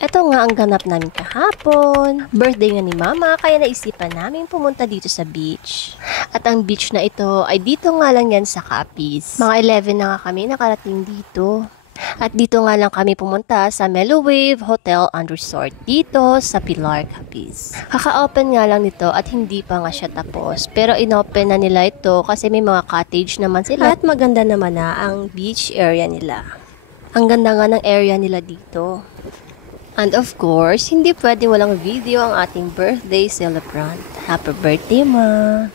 Ito nga ang ganap namin kahapon. Birthday nga ni Mama, kaya naisipan namin pumunta dito sa beach. At ang beach na ito ay dito nga lang yan sa Capiz. Mga 11 na nga kami nakarating dito. At dito nga lang kami pumunta sa Mellow Wave Hotel and Resort dito sa Pilar, Capiz. Kaka-open nga lang nito at hindi pa nga siya tapos. Pero inopen na nila ito kasi may mga cottage naman sila. At maganda naman na ang beach area nila. Ang ganda nga ng area nila dito. And of course, hindi pwede walang video ang ating birthday celebrant. Happy birthday, Ma!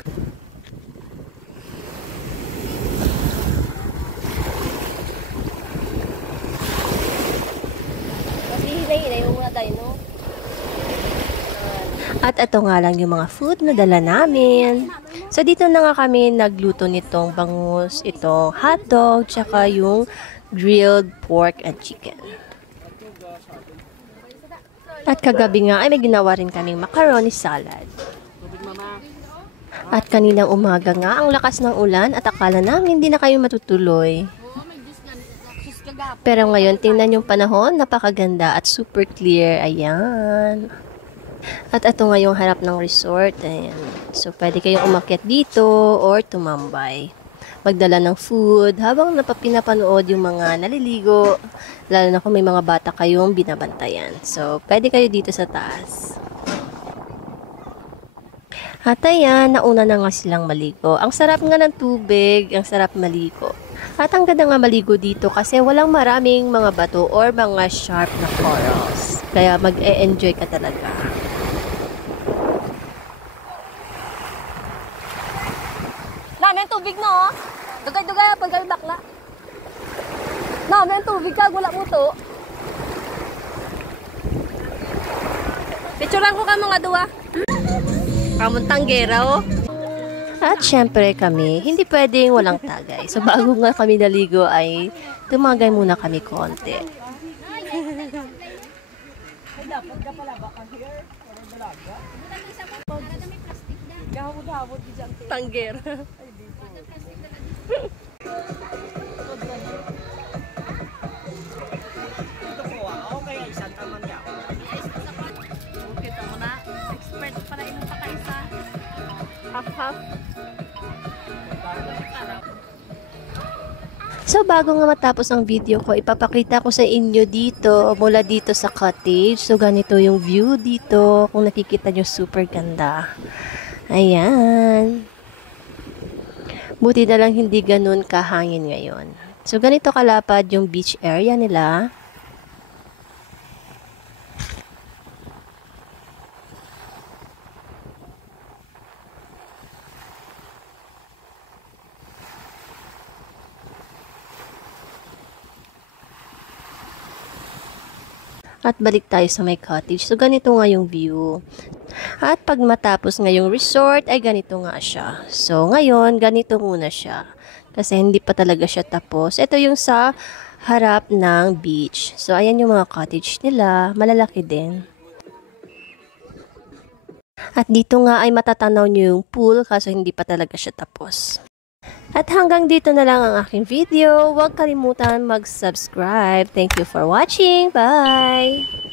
At ito nga lang yung mga food na dala namin. So dito na nga kami nagluto nitong bangus, itong hotdog, tsaka yung grilled pork and chicken. At kagabi nga ay may ginawa rin kaming macaroni salad. At kaninang umaga nga ang lakas ng ulan at akala namin hindi na kayo matutuloy. Pero ngayon tingnan yung panahon, napakaganda at super clear. Ayan. At ito nga yung harap ng resort. Ayan. So pwede kayong umakyat dito or tumambay. Magdala ng food habang pinapanood yung mga naliligo. Lalo na kung may mga bata kayong binabantayan. So, pwede kayo dito sa taas. At ayan, nauna na nga silang maligo. Ang sarap nga ng tubig, ang sarap maligo. At ang ganda nga maligo dito kasi walang maraming mga bato or mga sharp na corals. Kaya mag-e-enjoy ka talaga. May tubig no? Dugay-dugay pag bakla. No, may tubig ka, wala mo to. Picturean ko ka mga duwa. Kamong tanggera oh. At syempre kami, hindi pwedeng walang tagay. So bago nga kami naligo ay tumagay muna kami konti. Tanggera. Kita mo na, expert para inom pa kaisa. Half-half. So bago nga matapos ang video ko, ipapakita ko sa inyo dito, mula dito sa cottage. So ganito yung view dito, kung nakikita nyo super ganda. Ayan. Buti na lang hindi ganun kahangin ngayon. So ganito kalapad yung beach area nila. At balik tayo sa may cottage. So, ganito nga yung view. At pag matapos nga yung resort, ay ganito nga siya. So, ngayon, ganito muna siya. Kasi hindi pa talaga siya tapos. Ito yung sa harap ng beach. So, ayan yung mga cottage nila. Malalaki din. At dito nga ay matatanaw nyo yung pool kasi hindi pa talaga siya tapos. At hanggang dito na lang ang aking video. Huwag kalimutan mag-subscribe. Thank you for watching. Bye!